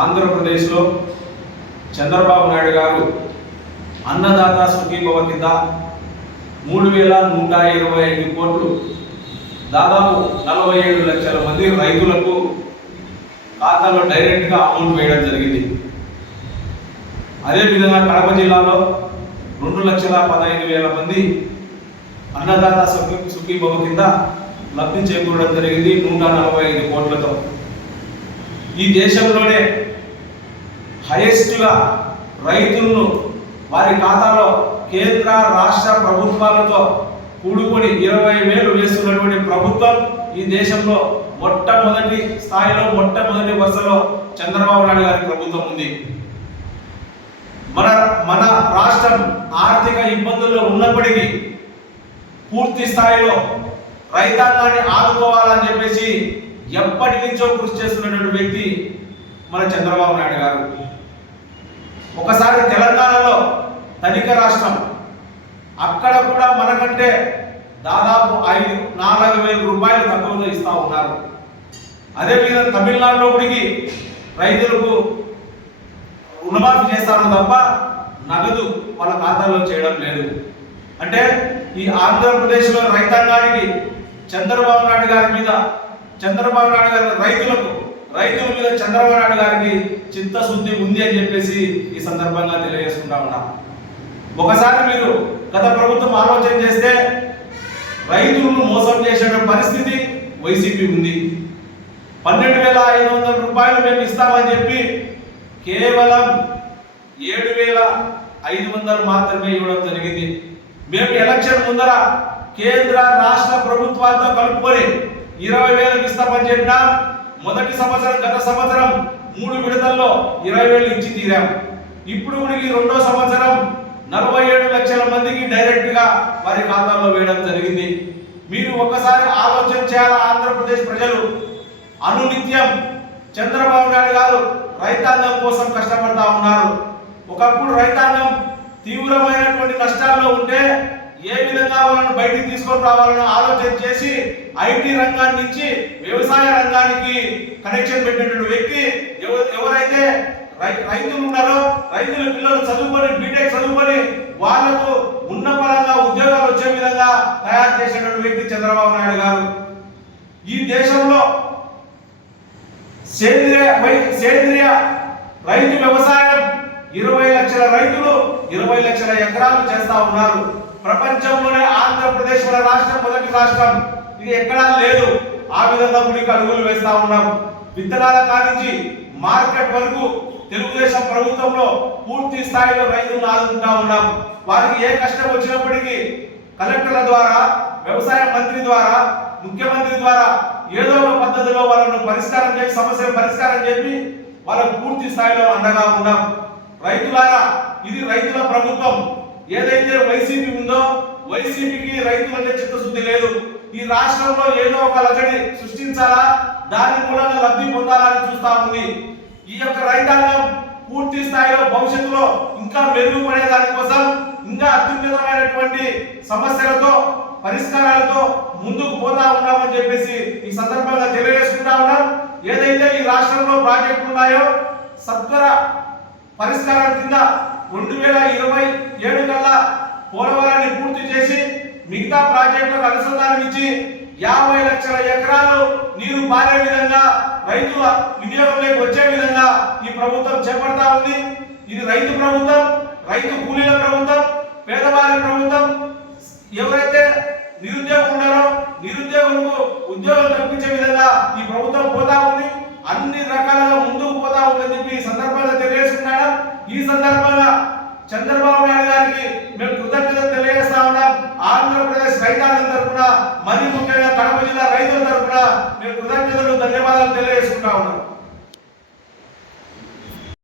ఆంధ్రప్రదేశ్లో చంద్రబాబు నాయుడు గారు అన్నదాత సుఖీభవ కింద 3,125 కోట్లు దాదాపు 47 లక్షల మంది రైతులకు ఖాతాలో డైరెక్ట్గా అమౌంట్ వేయడం జరిగింది. అదేవిధంగా కడప జిల్లాలో 2,15,000 మంది అన్నదాత సుఖీభవ కింద లబ్ధి చేకూరడం జరిగింది 145 కోట్లతో. ఈ దేశంలోనే హైయెస్ట్గా రైతులను వారి ఖాతాలో కేంద్ర రాష్ట్ర ప్రభుత్వాలతో కూడుకొని 20,000 వేస్తున్నటువంటి ప్రభుత్వం ఈ దేశంలో మొట్టమొదటి స్థాయిలో మొట్టమొదటి వరుసలో చంద్రబాబు నాయుడు గారి ప్రభుత్వం ఉంది. మన రాష్ట్రం ఆర్థిక ఇబ్బందుల్లో ఉన్నప్పటికీ పూర్తి స్థాయిలో రైతాంగాన్ని ఆదుకోవాలని చెప్పేసి ఎప్పటి నుంచో కృషి చేస్తున్నటువంటి వ్యక్తి మన చంద్రబాబు నాయుడు గారు. ఒకసారి తెలంగాణలో ధనిక రాష్ట్రం, అక్కడ కూడా మనకంటే దాదాపు 4,000 రూపాయలు తక్కువగా ఇస్తూ ఉన్నారు. అదేవిధంగా తమిళనాడులో కూడా రైతులకు రుణమాఫీ చేస్తాను తప్ప నగదు వాళ్ళ ఖాతాలో చేయడం లేదు. అంటే ఈ ఆంధ్రప్రదేశ్లో రైతాంగానికి చంద్రబాబు నాయుడు గారి మీద రైతుల మీద చంద్రబాబు నాయుడు గారికి చిత్తశుద్ధి ఉంది అని చెప్పేసి ఈ సందర్భంగా తెలియజేసుకుంటా ఉన్నాం. ఒకసారి మీరు గత ప్రభుత్వం ఆలోచన చేస్తే రైతులను మోసం చేసే పరిస్థితి వైసీపీ ఉంది. 12,500 రూపాయలు మేము ఇస్తామని చెప్పి కేవలం 7,500 మాత్రమే ఇవ్వడం జరిగింది. మేము ఎలక్షన్ ముందర కేంద్ర రాష్ట్ర ప్రభుత్వాలతో కలుపుకొని 20,000 ఇస్తామని చెప్పినా మొదటి సంవత్సరం గత సంవత్సరం 3 విడతల్లో 20,000 ఇచ్చి తీరాం. ఇప్పుడు రెండో సంవత్సరం 47 లక్షల మందికి డైరెక్ట్ గా వారి ఖాతాలో వేయడం జరిగింది. మీరు ఒకసారి ఆలోచన చేయాలి. ఆంధ్రప్రదేశ్ ప్రజలు అనునిత్యం చంద్రబాబు నాయుడు గారు రైతాంగం కోసం కష్టపడతా ఉన్నారు. ఒకప్పుడు రైతాంగం తీవ్రమైనటువంటి నష్టాల్లో ఉంటే ఏ విధంగా వాళ్ళను బయటికి తీసుకొని రావాలని ఆలోచన చేసి ఐటీ రంగాన్ని నుంచి వ్యవసాయ రంగానికి కనెక్షన్ పెట్టినటువంటి వ్యక్తి ఎవరైతే రైతులు ఉన్నారో, రైతుల పిల్లలు చదువుకొని బీటెక్ చదువుకొని వాళ్లకు ఉన్న పరంగా ఉద్యోగాలు వచ్చే విధంగా తయారు చేసినటువంటి వ్యక్తి చంద్రబాబు నాయుడు గారు. ఈ దేశంలో సేంద్రియ రైతు వ్యవసాయం 20 లక్షల రైతులు 20 లక్షల ఎకరాలు చేస్తా ఉన్నారు. ప్రపంచంలోనే ఆంధ్రప్రదేశ్ మన రాష్ట్రం మొదటి రాష్ట్రం, ఇది ఎక్కడా లేదు. ఆ విధంగా గుడికి అడుగులు వేస్తా ఉన్నాం. విత్తనాల కానించి మార్కెట్ వరకు తెలుగుదేశం ప్రభుత్వంలో పూర్తి స్థాయిలో రైతులను ఆదుకుంటా ఉన్నాం. వారికి ఏ కష్టం వచ్చినప్పటికీ కలెక్టర్ల ద్వారా, వ్యవసాయ మంత్రి ద్వారా, ముఖ్యమంత్రి ద్వారా ఏదో ఒక పద్ధతిలో వాళ్ళను సమస్యలు పరిష్కారం చెప్పి వాళ్ళకు పూర్తి స్థాయిలో అండగా ఉన్నాం. రైతులారా, ఇది రైతుల ప్రభుత్వం. ఏదైతే వైసీపీ ఉందో వైసీపీకి రైతులంటే చిత్తశుద్ధి లేదు. ఈ రాష్ట్రంలో ఏదో ఒక లజడి సృష్టించాలా, దాని మూలంగా లబ్ధి పొందాలని చూస్తా ఉంది. ఈ యొక్క రైతాంగం పూర్తి స్థాయిలో భవిష్యత్తులో ఇంకా మెరుగుపడే దానికోసం ఇంకా అత్యున్నతమైనటువంటి సమస్యలతో పరిష్కారాలతో ముందుకు పోతా ఉన్నామని చెప్పేసి ఈ సందర్భంగా తెలియజేసుకుంటా ఉన్నాం. ఏదైతే ఈ రాష్ట్రంలో ప్రాజెక్టులు ఉన్నాయో సత్వర పరిష్కారం కింద 2027 కల్లా పోలవరాన్ని పూర్తి చేసి మిగతా ప్రాజెక్టులకు అనుసంధానం ఇచ్చి 50 లక్షల ఎకరాలు నీరు పారే విధంగా రైతుల వినియోగంలోకి వచ్చే విధంగా ఈ ప్రభుత్వం చేపడతా ఉంది. ఇది రైతు ప్రభుత్వం, రైతు కూలీల ప్రభుత్వం, పేదవారి ప్రభుత్వం. ఎవరైతే నిరుద్యోగం ఉన్నారో నిరుద్యోగులకు ఉద్యోగం కల్పించే విధంగా ఈ ప్రభుత్వం పోతా ఉంది. అన్ని రకాలుగా ముందుకు పోతా ఉందని చెప్పి ఈ సందర్భంగా తెలియజేసుకున్నాను. ఈ సందర్భంగా చంద్రబాబు నాయుడు గారికి మేము కృతజ్ఞతలు తెలియజేస్తా ఉన్నాం. ఆంధ్రప్రదేశ్ రైతాంగం తరఫున, మరి ముఖ్యంగా కడప జిల్లా రైతుల తరఫున మేము కృతజ్ఞతలు ధన్యవాదాలు తెలియజేసుకుంటా ఉన్నాం.